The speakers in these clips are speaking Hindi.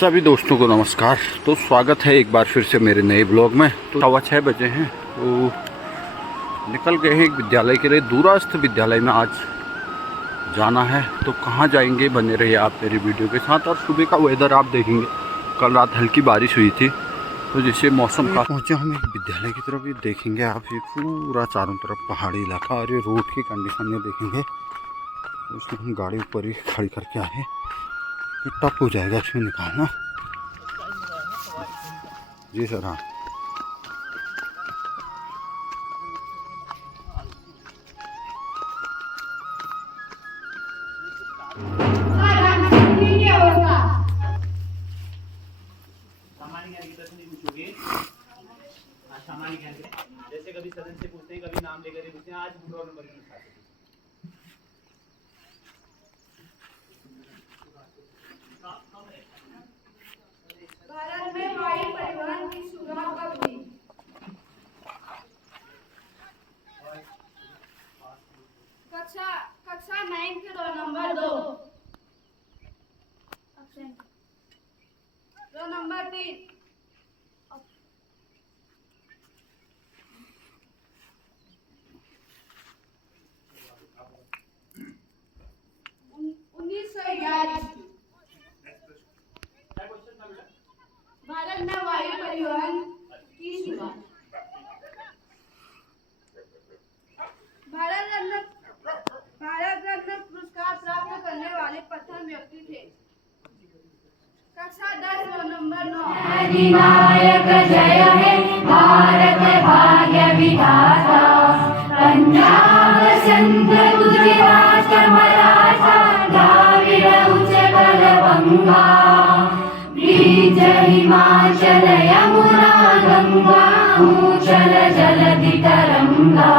सभी दोस्तों को नमस्कार। तो स्वागत है एक बार फिर से मेरे नए ब्लॉग में। तो 6:15 बजे हैं तो निकल गए हैं एक विद्यालय के लिए। दूरस्थ विद्यालय में आज जाना है। तो कहाँ जाएंगे, बने रहिए आप मेरी वीडियो के साथ। और सुबह का वेदर आप देखेंगे, कल रात हल्की बारिश हुई थी तो जिससे मौसम का पहुँचे हम एक विद्यालय की तरफ। ये देखेंगे आप, ये पूरा चारों तरफ पहाड़ी इलाका। और ये रोड की कंडीशन में देखेंगे उसमें हम गाड़ी ऊपर ही खड़ी करके आए, टफ हो जाएगा इसमें निकालना। जी सर। हाँ जैसे कभी सदन से पूछते हैं, कभी नाम लेकर पूछते हैं, आज हम रोल नंबर नहीं उठा सकते। भारत में वायु परिवहन की शुरुआत कब हुई? कक्षा 9 के roll number 2। Roll number 3। 1911। Bharat में वायु परिवहन की शुरुआत। भारत रत्न पुरस्कार प्राप्त करने वाले प्रथम व्यक्ति थे। कक्षा 10 रोल नंबर 9। अधिनायक जय हे भारत भाग्य विधाता, पंजाब सिंध गुजरात मराठा द्राविड़ उत्कल बंगा, ब्रिज हिमाचल यमुना गंगा, उच्चल जलधि तरंगा,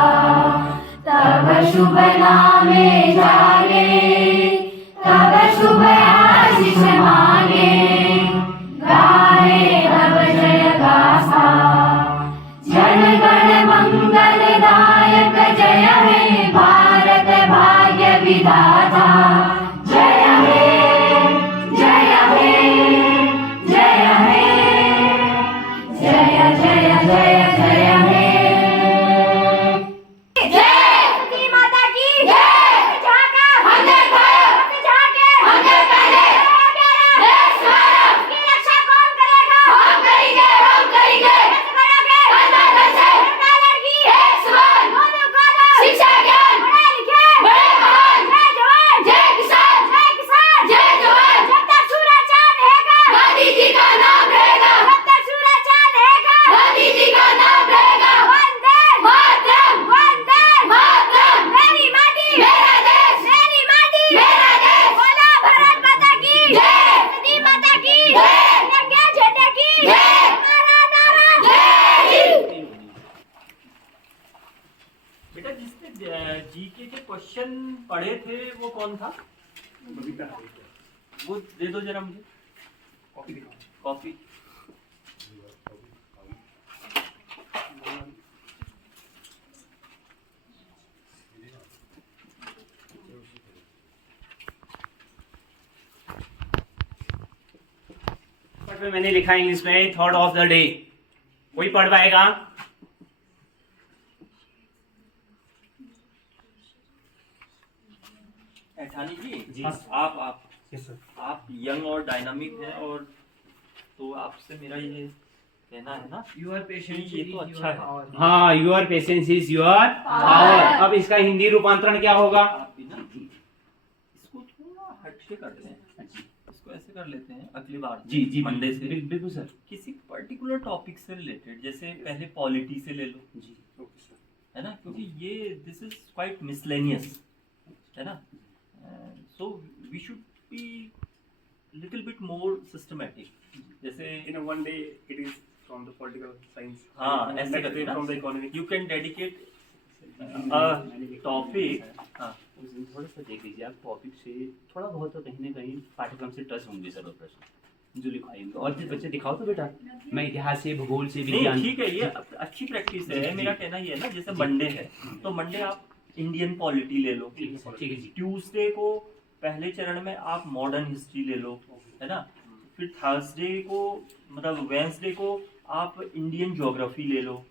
तब शुभ नामे जागे, तब शुभ आशीष मांगे, गाए तब जय गाथा, जन गण मंगल दायक जय हे भारत भाग्य विधाता, जय हे जय हे जय हे जय जय जय जय हे। बेटा जिसने जीके के क्वेश्चन पढ़े थे वो कौन था? वो दे दो जरा मुझे, कॉपी दिखाओ। कॉपी मैंने लिखा इंग्लिश में थॉट ऑफ द डे। कोई पढ़ पाएगा? ऐठानी जी आप आप यंग और डायनामिक हैं, और तो आपसे मेरा ये कहना है ना, यूर पेशेंस ये तो अच्छा है। हाँ, your patience is your power. अब इसका हिंदी रूपांतरण क्या होगा? आप भी ना इसको थोड़ा हटके करते हैं, इसको ऐसे कर लेते हैं अगली बार। जी मंडे से बिल्कुल सर। किसी पर्टिकुलर टॉपिक से रिलेटेड, जैसे पहले पॉलिटी से ले लो जी, है ना, क्योंकि ये दिस इज क्वाइट मिसलेनियस, है ना। So we should be little bit more systematic. जैसे in a one day it is from the political science. हाँ ऐसे करते हैं ना, from the economic. You can dedicate a topic. हाँ उस दिन थोड़ा सा देख लीजिए आप, टॉपिक से थोड़ा बहुत तो कहीं ना कहीं पाठ्यक्रम से टच होंगे सर्व प्रश्न जो लिखवाएंगे। और जिस बच्चे दिखाओ तो बेटा मैं इतिहास से, भूगोल से, विज्ञान। ठीक है, ये अच्छी प्रैक्टिस है। मेरा कहना ये है ना, जैसे मंडे है तो मंडे आप इंडियन पॉलिटी ले लो, ठीक है जी। ट्यूसडे को पहले चरण में आप मॉडर्न हिस्ट्री ले लो, है ना। फिर थर्सडे को मतलब वेंसडे को आप इंडियन ज्योग्राफी ले लो,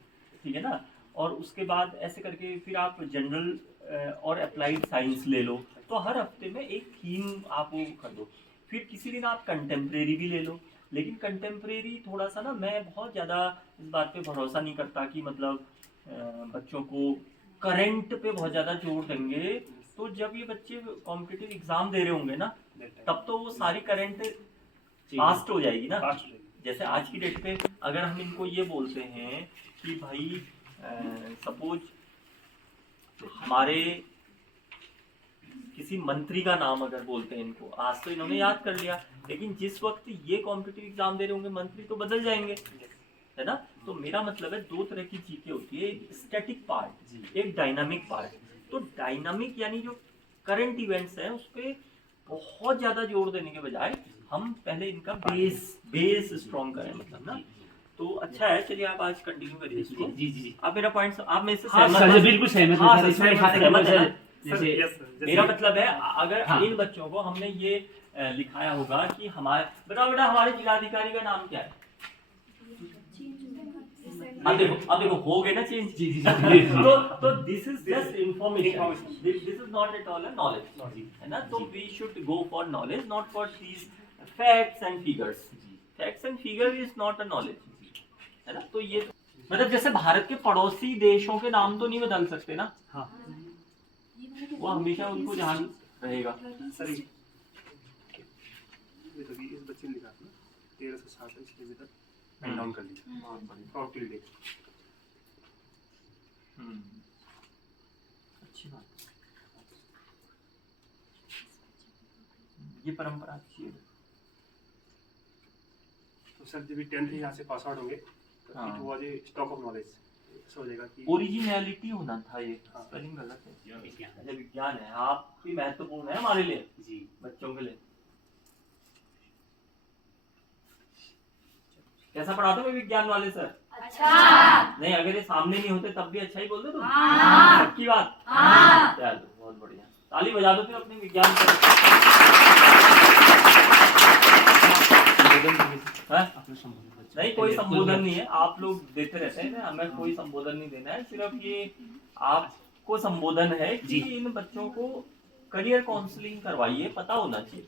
ठीक है ना, और उसके बाद ऐसे करके फिर आप जनरल और अप्लाइड साइंस ले लो। तो हर हफ्ते में एक थीम आप वो कर दो। फिर किसी दिन आप कंटेम्प्रेरी भी ले लो, लेकिन कंटेम्प्रेरी थोड़ा सा ना, मैं बहुत ज़्यादा इस बात पे भरोसा नहीं करता कि मतलब बच्चों को करंट पे बहुत ज़्यादा जोर देंगे। तो जब ये बच्चे कॉम्पिटिटिव एग्जाम दे रहे होंगे ना, तब तो वो सारी करंट पास्ट हो जाएगी ना। जैसे आज की डेट पे अगर हम इनको ये बोलते हैं कि भाई सपोज हमारे किसी मंत्री का नाम अगर बोलते हैं इनको, आज तो इन्होंने याद कर लिया, लेकिन जिस वक्त ये कॉम्पिटिटिव एग्जाम दे रहे होंगे मंत्री तो बदल जाएंगे, है ना। तो मेरा मतलब है दो तरह की चीजें होती है, एक स्टैटिक पार्ट, एक डायनामिक पार्ट। तो डायनामिक यानी जो करंट इवेंट्स हैं उस पर बहुत ज्यादा जोर देने के बजाय हम पहले इनका बेस स्ट्रॉन्ग करें, मतलब ना। तो अच्छा है, चलिए आप आज कंटिन्यू करिए इसको। जी आप मेरा पॉइंट, आप मेरे से हाँ सहमत सर, हैं? बिल्कुल सहमत हाँ, है सर, इसमें सहमत है ना? जैसे yes, sir. मेरा मतलब है अगर हाँ। इन बच्चों को हमने ये लिखाया होगा कि हमारे बताओ बेटा हमारे जिलाधिकारी का नाम क्या है। अब देखो हो गए ना चेंज। जी जी जी तो this is just information, this is not at all knowledge, है ना। तो we should go for knowledge, not for these facts and figures. Facts and figure is not a knowledge, है ना। तो ये मतलब जैसे भारत के पड़ोसी देशों के नाम तो नहीं बदल सकते ना, हाँ वो हमेशा उनको ध्यान रहेगा। सर ये तो भी इस बच्चे ने लिखा था ना 1360 ईस्वी में तक पेन डाउन कर लिया फ्रॉम टिल डेट। अच्छी बात, ये परंपरा अच्छी है। तो सर जब 10th यहाँ से पास आउट होंगे तो हाँ। It was a stock of knowledge, ऐसा हो जाएगा कि ओरिजिनलिटी होना था, ये हाँ। स्पेलिंग गलत है। अच्छा विज्ञान है, आपकी महत्वपूर्ण है हमारे लिए, जी बच्चों के लिए। कैसा पढ़ाते हो विज्ञान वाले सर? अच्छा। नहीं, अगर ये सामने नहीं होते तब भी अच्छा ही बोलते तुम? हाँ। पक्की बात? हाँ। चलो बहुत बढ़िया, ताली बजा दो फिर अपने विज्ञान पर। हाँ? अपने संबोधन नहीं कोई संबोधन नहीं है, आप लोग देते रहते हैं, हमें कोई संबोधन नहीं देना है, सिर्फ ये आपको संबोधन है कि इन बच्चों को करियर काउंसलिंग करवाइए, पता होना चाहिए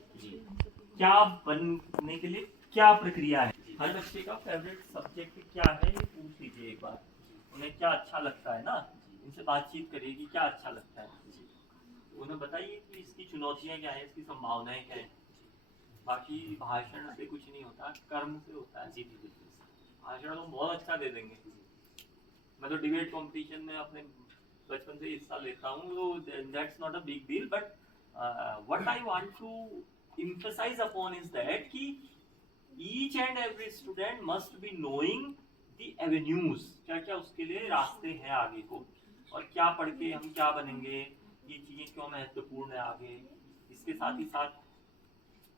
क्या बनने के लिए क्या प्रक्रिया है। हर बच्चे का फेवरेट सब्जेक्ट क्या है ये पूछ लीजिए एक बार, उन्हें क्या अच्छा लगता है ना, इनसे बातचीत करिए कि क्या अच्छा लगता है, उन्हें बताइए कि इसकी चुनौतियां क्या है, इसकी संभावनाएं क्या है। बाकी भाषण से कुछ नहीं होता, कर्म से होता है। जी बिल्कुल, भाषण तो बहुत अच्छा दे देंगे। मैं तो डिबेट कंपटीशन में अपने बचपन से हिस्सा लेता हूँ, तो that's not a big deal, but what I want to emphasize upon is that कि each and every student must be knowing the avenues, क्या क्या उसके लिए रास्ते हैं आगे को, और क्या पढ़ के हम क्या बनेंगे, ये चीजें क्यों महत्वपूर्ण है आगे। इसके साथ ही साथ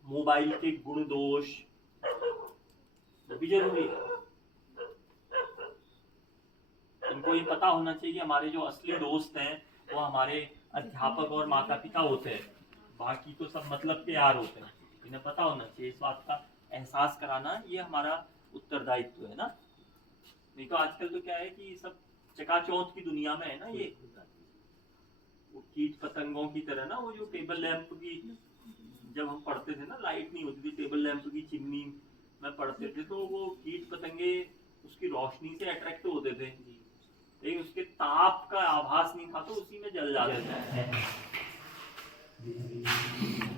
मोबाइल के गुण दोष भी जरूरी है। इनको ये पता होना चाहिए कि हमारे जो असली दोस्त हैं वो हमारे अध्यापक और माता पिता होते हैं, बाकी तो सब मतलब के यार होते हैं। इन्हें पता होना चाहिए, इस बात का एहसास कराना ये हमारा उत्तरदायित्व है ना। नहीं तो आजकल तो क्या है कि सब चकाचौंध की दुनिया में है ना, ये वो कीट पतंगों की तरह ना, वो जो टेबल लैंप की, जब हम पढ़ते थे ना लाइट नहीं होती थी, टेबल लैंप की चिमनी में पढ़ते थे, तो वो कीट पतंगे उसकी रोशनी से अट्रैक्ट होते थे, लेकिन उसके ताप का आभास नहीं था तो उसी में जल जाते थे।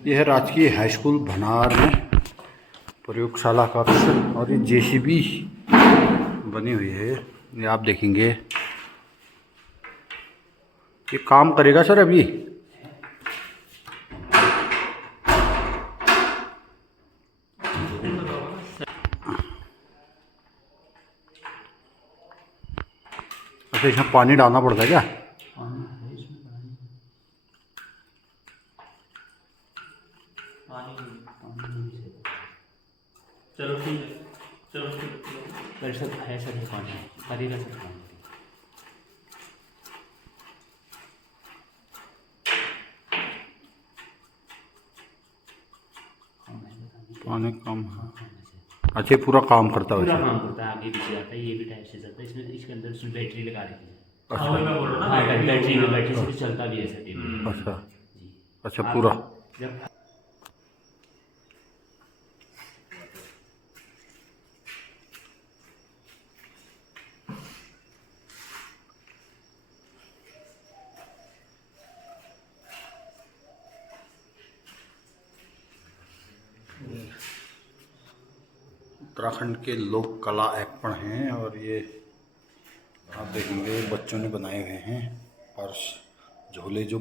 यह है राजकीय हाई स्कूल भनार में प्रयोगशाला कक्ष, और ये जेसीबी बनी हुई है, ये आप देखेंगे ये काम करेगा सर अभी। अच्छा इसमें पानी डालना पड़ता है क्या? चलो ठीक है, चलो परिषद है सर, पानी करेगा सर पानी। खाने काम है। अच्छा ये पूरा काम करता है पूरा वैसे? काम करता है, आगे पीछे जाता है, ये भी टाइप से चलता है। इसमें इसके अंदर उसमें बैटरी लगा रखी है। अच्छा हाँ, वही मैं बोल रहा हूँ ना, हाँ, बैटरी बैटरी से भी चलता भी है ऐसा टेबल। अच्छा जी। अच्छा आप पूरा। जब उत्तराखंड के लोक कला अर्पण हैं और ये आप देखेंगे बच्चों ने बनाए हुए हैं पर्स, झोले जो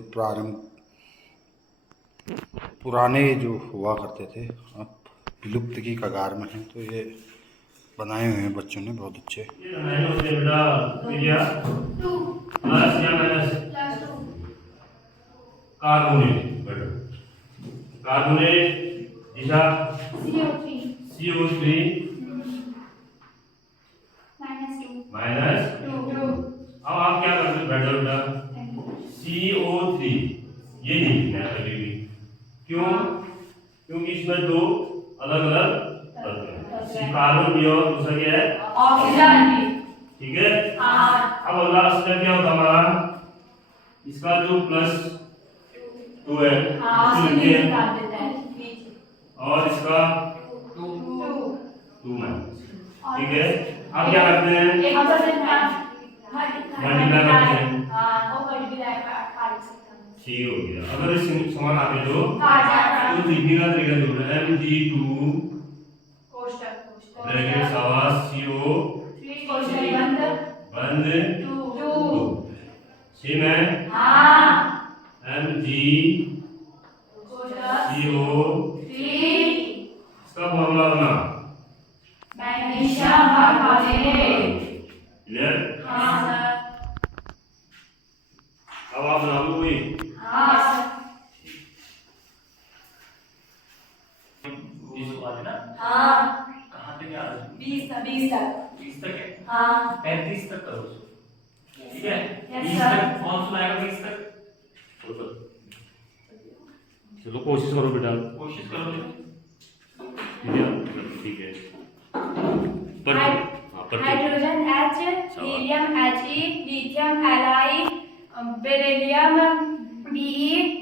पुराने जो हुआ करते थे अब विलुप्त की कगार में हैं, तो ये बनाए हुए हैं बच्चों ने बहुत अच्छे। कार्बोनेट दिशा CO3 माइनस अब आप क्या करते हो, बैठ जाओ बेटा, CO3 ये नहीं लिखना है कभी भी। क्यों? क्योंकि इसमें दो अलग अलग तत्व हैं, कार्बन भी और दूसरा क्या है, ऑक्सीजन। ठीक है। हाँ। अब अगला स्टेप क्या होता हमारा, इसका जो प्लस 2 है हाँ, उसको लिखते हैं निकाल देते हैं। और इसका 2 माइनस, ठीक है। अब क्या करते हैं, एक ऑक्सीजन का मल्टीप्लाई करते हैं, हाँ, वो मल्टीप्लाई कर सकते हैं। ठीक हो गया। अगर इस समान आगे जो काट जाता है। तो लिखने का तरीका जो है Mg2 कोष्ठक ब्रैकेट सावा CO कोष्ठक बंद बंद 2 सेम है Mg कोष्ठक CO इसका फॉर्मूला बना मैग्नीशियम कार्बोनेट। क्लियर। हाँ सर। अब आप बना लो कोई, हाँ सर। वाले ना, हाँ, कहाँ तक याद है? 20 तक। 20 तक है, हाँ 35 तक करो उसको, ठीक है। Yes, 20 sir. तक कौन सुनाएगा? 20 तक चलो कोशिश करो बेटा, कोशिश करो। ठीक है। Hydrogen H, helium He, lithium Li, beryllium Be,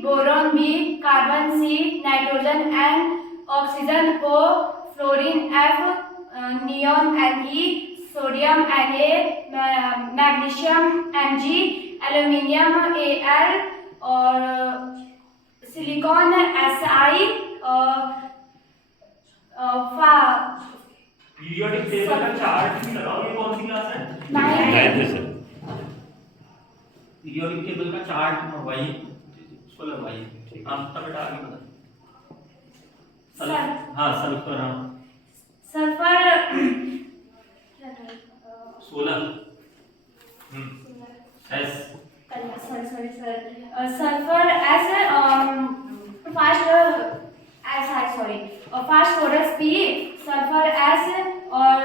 boron B, carbon C, nitrogen N, oxygen O, fluorine F, neon Ne, sodium Na, magnesium Mg, aluminium Al और सिलिकॉन Si और पीरियोडिक टेबल का चार्ट भी लगाओ। ये कौन सी क्लास है? सर पीरियोडिक टेबल का चार्ट मंगवाइए, उसको लगवाइए। आप तब बेटा आगे बता। सर। हाँ सल्फर, हाँ sulphur 16 S sulphur phosphorus P, sulphur S और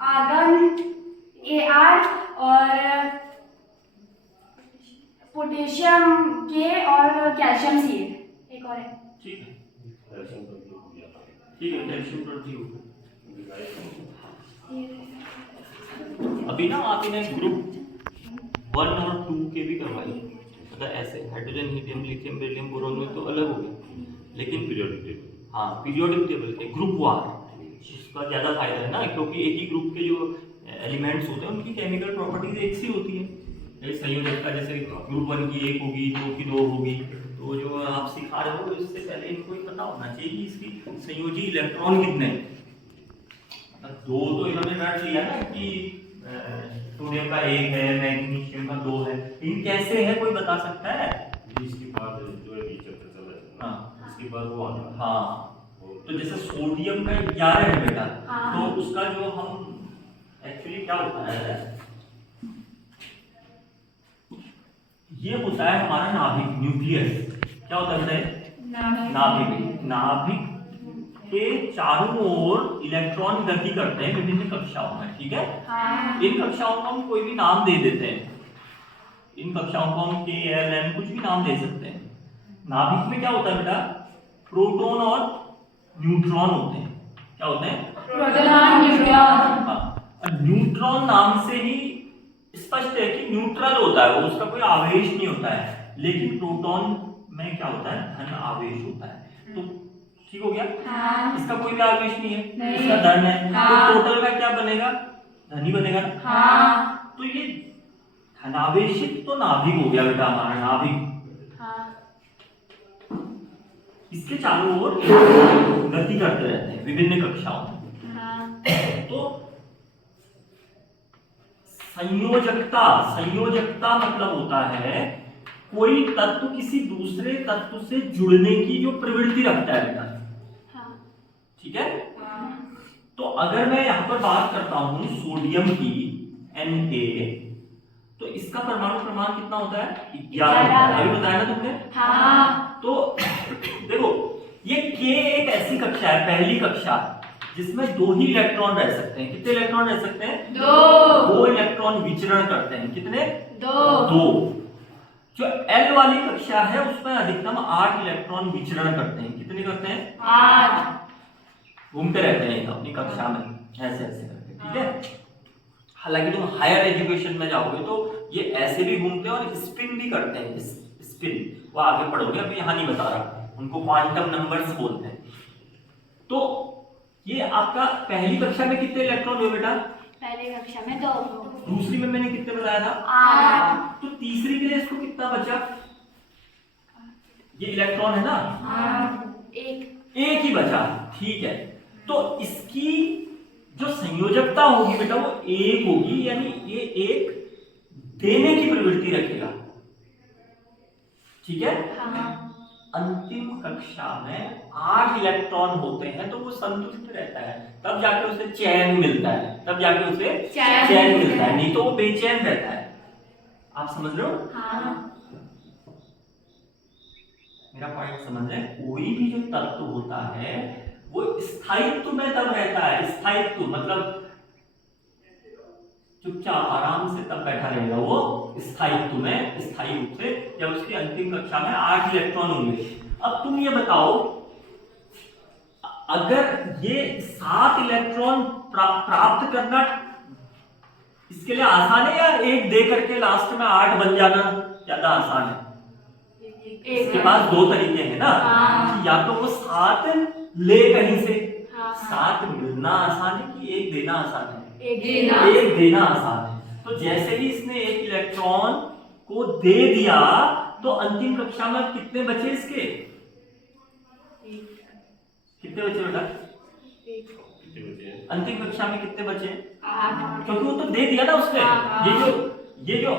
आर्गन Ar और पोटेशियम K और कैल्शियम C। एक और है। ठीक है, ठीक है, कैल्शियम प्रोटीन हो गया। अभी ना आप इन्हें ग्रुप 1 और 2 के भी करवाइए, मतलब ऐसे hydrogen helium lithium beryllium boron में तो अलग हो गए, लेकिन पीरियोडिक टेबल, हाँ पीरियोडिक टेबल के ग्रुप वार उसका ज़्यादा फायदा है ना, क्योंकि एक ही ग्रुप के जो एलिमेंट्स होते हैं उनकी केमिकल प्रॉपर्टीज एक सी होती है। जैसे संयोजक का जैसे ग्रुप 1 की 1 होगी, 2 की 2 होगी, तो जो आप सिखा रहे हो इससे पहले इनको पता होना चाहिए कि इसकी संयोजी इलेक्ट्रॉन कितने हैं। 2 तो इन्होंने रट लिया ना कि सोडियम का 1 है, मैग्नीशियम का 2 है, इन कैसे है कोई बता सकता है? इसके बाद जो है चैप्टर चल रहा है, हाँ इसके बाद वो आना। हाँ, तो जैसे सोडियम का 11 है बेटा, हाँ। तो उसका जो हम एक्चुअली क्या होता है, ये होता है हमारा नाभिक, न्यूक्लियस। क्या होता है बेटा? नाभिक के चारों ओर इलेक्ट्रॉन गति करते हैं विभिन्न कक्षाओं में, ठीक है। हाँ। इन कक्षाओं को हम कोई भी नाम दे देते हैं, इन कक्षाओं को हम K, L, M कुछ भी नाम दे सकते हैं। नाभिक में क्या होता है बेटा? प्रोटॉन और न्यूट्रॉन होते हैं। क्या होते हैं? Proton, neutron. हाँ, न्यूट्रॉन नाम से ही स्पष्ट है कि न्यूट्रल होता है, वो उसका कोई आवेश नहीं होता है। लेकिन प्रोटॉन में क्या होता है? धन आवेश होता है। तो ठीक हो गया? हाँ। इसका कोई भी आवेश नहीं है, नहीं। इसका धन है। हाँ। तो टोटल का क्या बनेगा? धन ही बनेगा ना। हाँ। तो ये धनावेशित तो नाभिक हो गया बेटा, हमारा नाभिक। इसके चारों ओर गति करते रहते हैं विभिन्न कक्षाओं में। तो संयोजकता मतलब होता है कोई तत्व किसी दूसरे तत्व से जुड़ने की जो प्रवृत्ति रखता है बेटा। ठीक है? तो अगर मैं यहाँ पर बात करता हूं सोडियम की Na, तो इसका परमाणु क्रमांक कितना होता है? 11। अभी बताया ना तुमने? हाँ। तो देखो ये K एक ऐसी कक्षा है, पहली कक्षा, जिसमें 2 ही इलेक्ट्रॉन रह सकते हैं। कितने इलेक्ट्रॉन रह सकते हैं? 2 इलेक्ट्रॉन विचरण करते हैं। कितने? 2। जो L वाली कक्षा है उसमें अधिकतम 8 इलेक्ट्रॉन विचरण करते हैं। कितने करते हैं? 8। घूमते रहते हैं अपनी कक्षा में ऐसे ऐसे करके। ठीक है? हालांकि तुम हायर एजुकेशन में जाओगे तो ये ऐसे भी घूमते हैं और स्पिन भी करते हैं। स्पिन वो आगे पढ़ोगे, अभी यहाँ नहीं बता रहा। उनको क्वांटम नंबर्स बोलते हैं। तो ये आपका पहली कक्षा में कितने इलेक्ट्रॉन हुए बेटा? पहली कक्षा में 2। दूसरी में मैंने कितने बताया था? 8। तो तीसरी के लिए इसको कितना बचा? ये इलेक्ट्रॉन है ना, 1 ही बचा। ठीक है, तो इसकी जो संयोजकता होगी बेटा वो 1 होगी, यानी ये 1 देने की प्रवृत्ति रखेगा। ठीक है? अंतिम कक्षा में 8 इलेक्ट्रॉन होते हैं तो वो संतुष्ट रहता है, तब जाके उसे चैन मिलता है, चैन मिलता है, नहीं तो वो बेचैन रहता है। आप समझ रहे हो? मेरा पॉइंट समझ रहे हैं? कोई भी जो तत्व होता है वो स्थायित्व में तब रहता है। स्थायित्व मतलब चुपचाप आराम से तब बैठा रहेगा वो स्थायित्व में, स्थायी रूप से, जब उसकी अंतिम कक्षा में 8 इलेक्ट्रॉन होंगे। अब तुम ये बताओ, अगर ये 7 इलेक्ट्रॉन प्राप्त करना इसके लिए आसान है, या 1 दे करके लास्ट में 8 बन जाना ज्यादा आसान है? इसके पास 2 तरीके हैं ना, या तो वो 7 ले कहीं से, 7 मिलना आसान है कि 1 देना आसान है? 1 देना आसान है। तो जैसे ही इसने 1 इलेक्ट्रॉन को दे दिया तो अंतिम कक्षा में कितने बचे इसके? कितने बचे बेटा? अंतिम कक्षा में कितने बचे? 8, क्योंकि वो तो दे दिया ना उसने। ये जो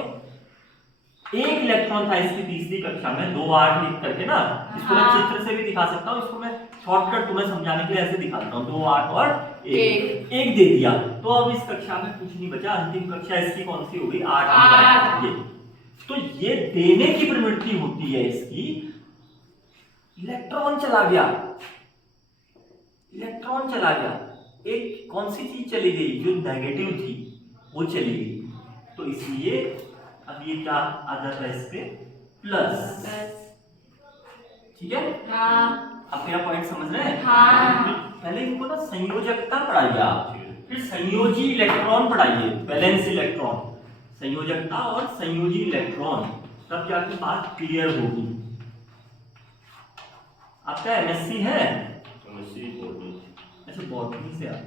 1 इलेक्ट्रॉन था इसकी तीसरी कक्षा में, 2 8 लिख करके ना, इसको मैं चित्र से भी दिखा सकता हूँ, इसको मैं शॉर्टकट तुम्हें समझाने के लिए ऐसे दिखाता हूँ। 2 8 और 1 दे दिया, तो अब इस कक्षा में कुछ नहीं बचा। अंतिम कक्षा इसकी कौन सी होगी? 8। तो ये देने की प्रवृत्ति होती है इसकी। इलेक्ट्रॉन चला गया, एक कौन सी चीज चली गई? जो नेगेटिव थी वो चली गई, तो इसलिए अब ये क्या आ जाता है इस पे? प्लस। ठीक है? आप मेरा पॉइंट समझ रहे हैं? पहले इनको ना संयोजकता पढ़ाइए आप, फिर संयोजी इलेक्ट्रॉन पढ़ाइए, वैलेंस इलेक्ट्रॉन, संयोजकता और संयोजी इलेक्ट्रॉन, तब जाके बात क्लियर होगी। आपका एमएससी है? अच्छा, बॉटनी से आप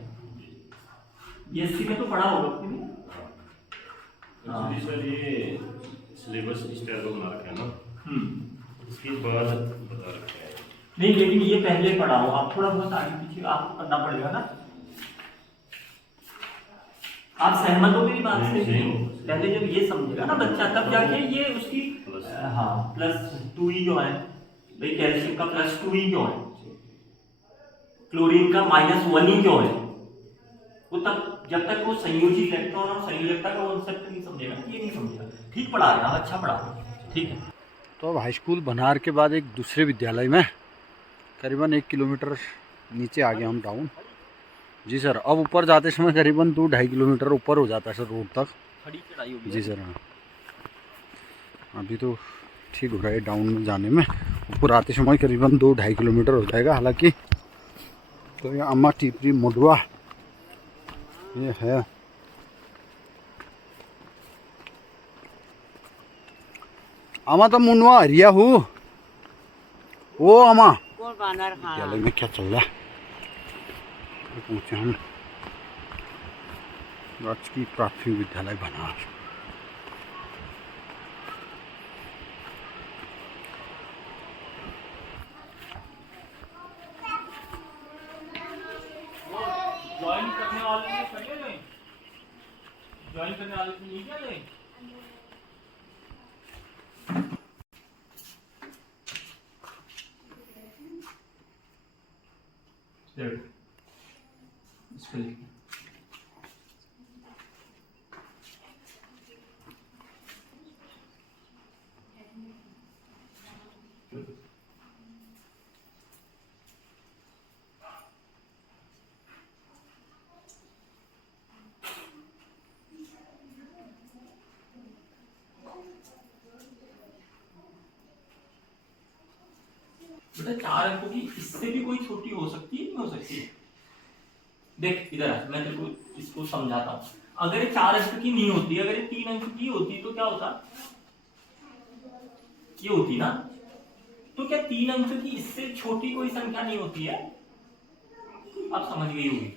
बीएससी में तो पढ़ा होगा आपने? सर ये सिलेबस इस टाइप का बना रखा है ना, इसके बाद बता रखा है। नहीं, लेकिन ये पहले पढ़ा हो, आप थोड़ा बहुत आगे पीछे आपको करना पड़ेगा ना। आप सहमत हो मेरी बात से? पहले जब ये समझेगा ना बच्चा, तब जाके ये उसकी +2 ही क्यों है भाई? कैल्शियम का +2 ही क्यों है? क्लोरीन का -1 ही क्यों है? वो तब, जब तक वो संयोजी इलेक्ट्रॉन और संयोजकता का कॉन्सेप्ट नहीं समझेगा, ये नहीं समझेगा। ठीक पढ़ा रहे हैं, अच्छा पढ़ा रहे हैं, ठीक है। तो अब हाई स्कूल बनार के बाद एक दूसरे विद्यालय में करीबन 1 किलोमीटर नीचे आ गया हम टाउन। जी सर, अब ऊपर जाते समय करीबन 2-2.5 किलोमीटर ऊपर हो जाता है सर रोड तक। खड़ी चढ़ाई होगी। जी सर, हाँ। अभी तो ठीक हो रहा है डाउन में जाने में, ऊपर आते समय करीबन 2-2.5 किलोमीटर हो जाएगा। हालांकि तो ये अम्मा टिपरी मुडवा ये है। अम्मा तो मुंडवा हरिया हूँ। ओ अम्मा विद्यालय में क्या चल रहा है तो पूछे हम। राजकीय प्राथमिक विद्यालय बनार। ज्वाइन करने वाले ने कर लिया नहीं, ज्वाइन करने वाले ने नहीं किया नहीं। इसको लिखना। बेटा 4 अंकों की इससे भी कोई छोटी हो सकती है, नहीं हो सकती? देख इधर आ, मैं तेरे को इसको समझाता हूँ। अगर ये 4 अंक की नहीं होती, अगर ये 3 अंक की होती तो क्या होता? ये होती ना। तो क्या 3 अंक की इससे छोटी कोई संख्या नहीं होती है? आप समझ गई होगी।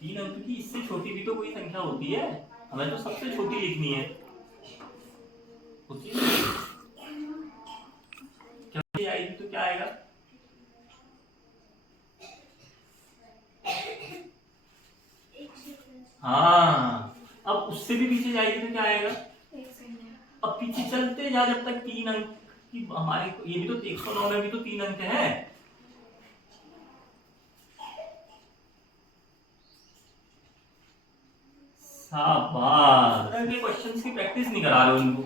3 अंक की इससे छोटी भी तो कोई संख्या होती है। हमें तो सबसे छोटी लिखनी है। होती है क्या आएगी तो क्या आएगा? हाँ, अब उससे भी पीछे जाएगी तो क्या आएगा? अब पीछे चलते जा जब तक 3 अंक की हमारे, ये भी तो 109 में भी तो 3 अंक है। शाबाश। ये क्वेश्चंस की प्रैक्टिस नहीं करा रहे हो उनको।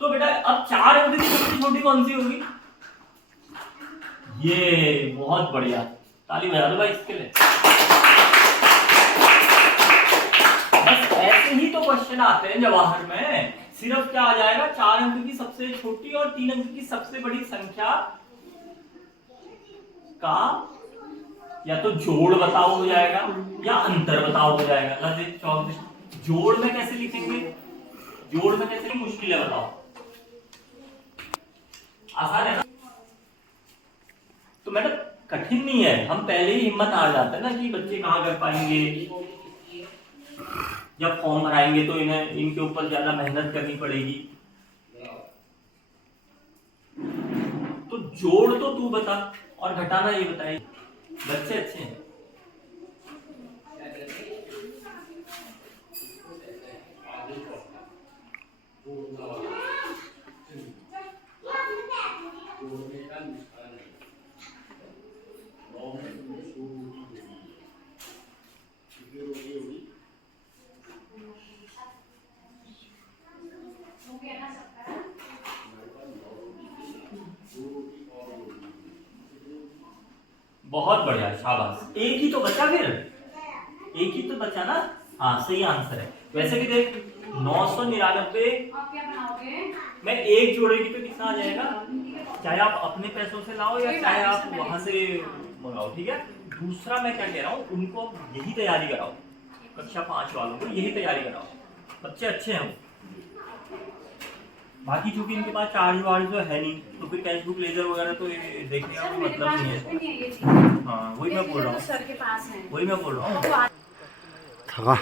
तो बेटा अब 4 अंक की सबसे छोटी कौन सी होगी? ये बहुत बढ़िया, ताली बजा दो भाई इसके लिए। बस ऐसे ही तो क्वेश्चन आते हैं जवाहर में। सिर्फ क्या आ जाएगा, 4 अंक की सबसे छोटी और 3 अंक की सबसे बड़ी संख्या का या तो जोड़ बताओ हो जाएगा या अंतर बताओ हो जाएगा। जोड़ में कैसे लिखेंगे? जोड़ में कैसे? मुश्किल है, बताओ। आसान है ना? तो मैडम कठिन नहीं है। हम पहले ही हिम्मत हार जाते हैं ना कि बच्चे कहाँ कर पाएंगे। जब फॉर्म भराएंगे तो इन्हें इनके ऊपर ज्यादा मेहनत करनी पड़ेगी। तो जोड़ तो तू बता और घटाना ये बताए। बच्चे अच्छे हैं। बहुत बढ़िया, शाबाश। एक ही तो बचा, फिर एक ही तो बचा ना। हाँ सही आंसर है। वैसे भी देख 999 में एक जोड़ेगी तो कितना आ जाएगा? चाहे आप अपने पैसों से लाओ या चाहे आप वहां से मंगाओ, ठीक है। दूसरा मैं क्या कह रहा हूँ, उनको यही तैयारी कराओ, कक्षा 5 वालों को यही तैयारी कराओ। बच्चे अच्छे हैं वो। बाकी चूंकि इनके पास चार्ज वार्ज तो है नहीं, तो फिर कैश बुक लेजर वगैरह तो देखने का मतलब नहीं है। हाँ वही मैं बोल रहा हूँ, वही मैं बोल रहा हूँ।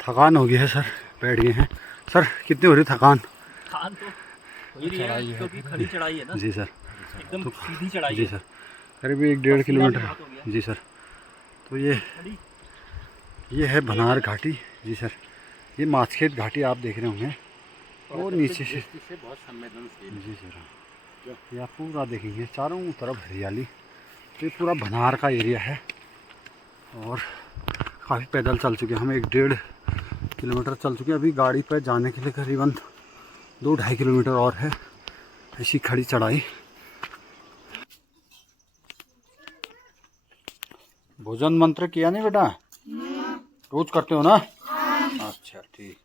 थकान हो गई है सर, बैठ गए हैं। सर कितनी हो रही थकान? थकान तो हो रही है क्योंकि खड़ी चढ़ाई है ना। जी सर, एकदम सीधी चढ़ाई जी है। सर, करीब 1-1.5 किलोमीटर। जी सर। तो ये है बनार घाटी। जी सर, ये माछखेत घाटी आप देख रहे होंगे, वो नीचे से बहुत संवेदनशील। जी सर, ये आप पूरा देखेंगे चारों तरफ हरियाली। तो ये पूरा बनार का एरिया है और काफ़ी पैदल चल चुके हैं हम। 1-1.5 किलोमीटर चल चुके हैं। अभी गाड़ी पर जाने के लिए करीबन 2-2.5 किलोमीटर और है, ऐसी खड़ी चढ़ाई। भोजन मंत्र किया नहीं बेटा? रोज करते हो ना? अच्छा ठीक।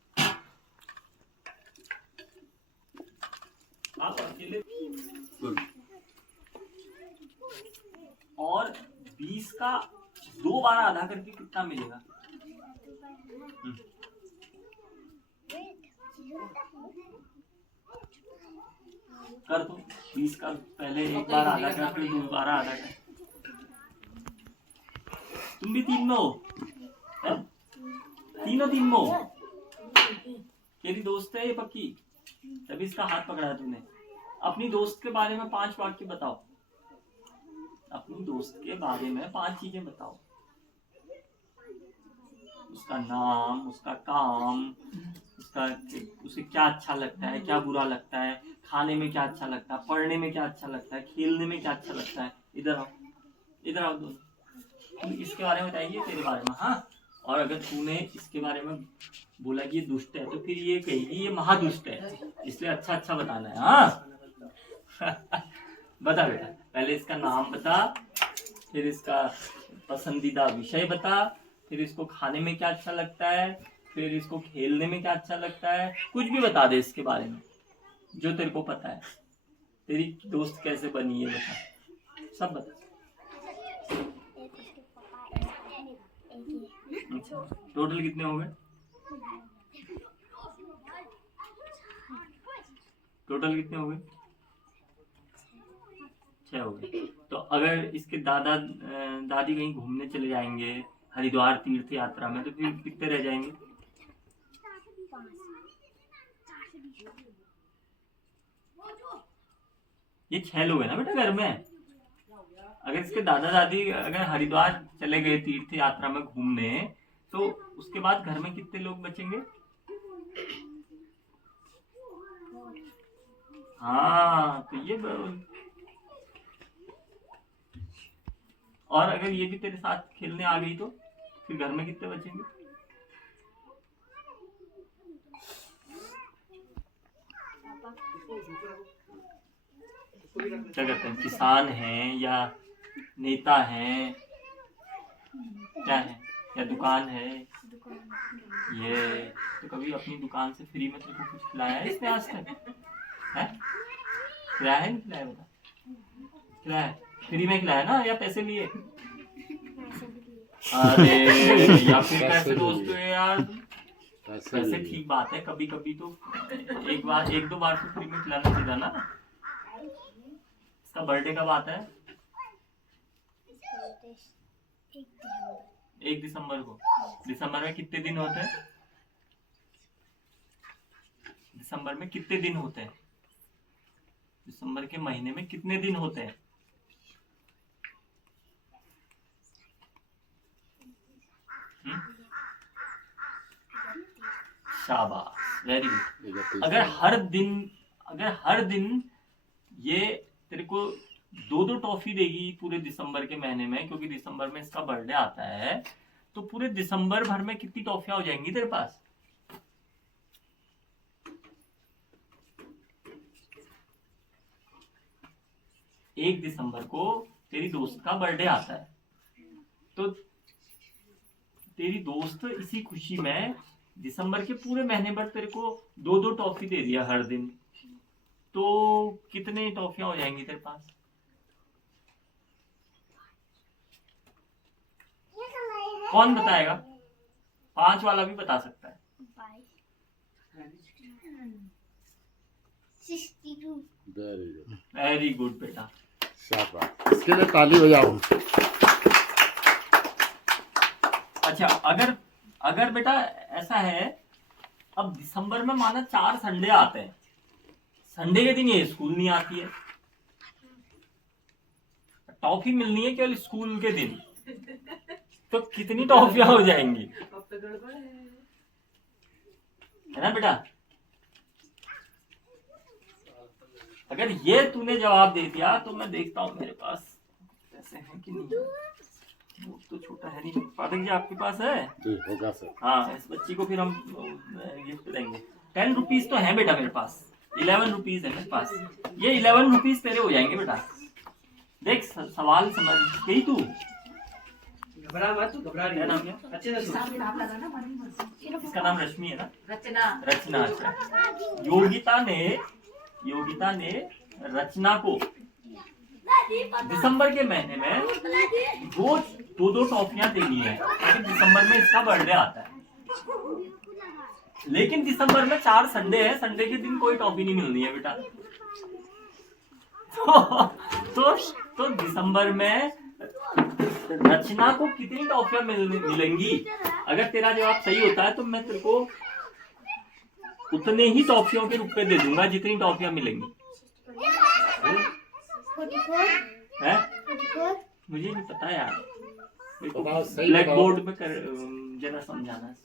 और 20 का 2 बार आधा करके कितना मिलेगा? कर दो। 20 का पहले एक बार आधा कर, फिर 2 बार आधा कर। तुम भी 3 में हो? तीनों 3 में हो? तेरी दोस्त है ये पक्की, तभी इसका हाथ पकड़ा तूने। अपनी दोस्त के बारे में 5 वाक्य बताओ। अपनी दोस्त के बारे में 5 चीजें बताओ। उसका नाम, उसका काम, उसे क्या अच्छा लगता है, क्या बुरा लगता है, खाने में क्या अच्छा लगता है, पढ़ने में क्या अच्छा लगता है, खेलने में क्या अच्छा लगता है। इधर आओ, इधर आओ दोनों। तुम इसके बारे में बताइए, तेरे बारे में। हाँ, और अगर तूने इसके बारे में बोला कि ये दुष्ट है, तो फिर ये कहेगी ये महादुष्ट है, इसलिए अच्छा अच्छा बताना है। हाँ बता बेटा, पहले इसका नाम बता, फिर इसका पसंदीदा विषय बता, फिर इसको खाने में क्या अच्छा लगता है, फिर इसको खेलने में क्या अच्छा लगता है। कुछ भी बता दे इसके बारे में जो तेरे को पता है। तेरी दोस्त कैसे बनी है बता, सब बता। अच्छा, टोटल कितने हो गए? टोटल कितने हो गए? 6 हो गए। तो अगर इसके दादा दादी कहीं घूमने चले जाएंगे हरिद्वार तीर्थ यात्रा में, तो फिर कितने रह जाएंगे? ये 6 लोग हैं ना बेटा घर में। अगर इसके दादा दादी अगर हरिद्वार चले गए तीर्थ यात्रा में घूमने, तो उसके बाद घर में कितने लोग बचेंगे? हाँ, तो ये और अगर ये भी तेरे साथ खेलने आ गई, तो फिर घर में कितने बचेंगे? क्या कहते हैं, किसान हैं या नेता हैं, क्या है, या दुकान है? ये तो कभी अपनी दुकान से फ्री में तुमको कुछ खिलाया है इसने आज तक? है खिलाया है? नहीं खिलाया बता? खिलाया है? फ्री में खिलाया ना, या पैसे लिए? अरे या फिर कैसे दोस्त हो यार? पैसे ठीक बात है, कभी कभी तो एक बार 1-2 बार तो फ्री में खिलाना चाहिए ना। इसका बर्थडे कब आता है? 1 दिसंबर को। दिसंबर में कितने दिन होते हैं? दिसंबर में कितने दिन होते हैं? दिसंबर के महीने में कितने दिन होते हैं? शाबाश, वेरी गुड। अगर हर दिन ये तेरे को 2-2 टॉफी देगी पूरे दिसंबर के महीने में, क्योंकि दिसंबर में इसका बर्थडे आता है, तो पूरे दिसंबर भर में कितनी टॉफियां हो जाएंगी तेरे पास? एक दिसंबर को तेरी दोस्त का बर्थडे आता है, तो तेरी दोस्त इसी खुशी में दिसंबर के पूरे महीने भर तेरे को 2-2 टॉफी दे दिया हर दिन, तो कितने टॉफियां हो जाएंगी तेरे पास? कौन बताएगा? 5 वाला भी बता सकता है। 62। वेरी गुड बेटा, शाबाश, इसके लिए ताली बजाओ। अच्छा, अगर बेटा ऐसा है, अब दिसंबर में माना 4 संडे आते हैं, संडे के दिन ये स्कूल नहीं आती है, टॉफी मिलनी है केवल स्कूल के दिन, तो कितनी टॉफियां हो जाएंगी? है ना बेटा? अगर ये तूने जवाब दे दिया, तो मैं देखता हूँ मेरे पास पैसे हैं कि नहीं। वो तो छोटा है नहीं। फादर जी आपके पास है? होगा सर। हाँ, इस बच्ची को फिर हम गिफ्ट देंगे। 10 रुपीज तो है बेटा मेरे पास, 11 रुपीज है मेरे पास। ये 11 रुपीज तेरे हो जाएंगे बेटा। देख, सवाल समझ गई तू? घबरा मत, तू घबरा रही है। नाम क्या? अच्छे से सोच। इसका नाम रश्मि है ना? रचना। रचना। अच्छा, योगिता ने रचना को दिसंबर के महीने में रोज 2-2 टॉफियां देनी है, क्योंकि दिसंबर में इसका बर्थडे आता है। लेकिन दिसंबर में 4 संडे है, संडे के दिन कोई टॉफी नहीं मिलनी है बेटा। तो दिसंबर में रचना को कितनी टॉफियां मिलेंगी? अगर तेरा जवाब सही होता है तो मैं तेरे को उतने ही टॉफियों के रुपए दे दूंगा जितनी टॉफियां मिलेंगी। है? मुझे नहीं पता यार, ब्लैक बोर्ड में जरा समझाना।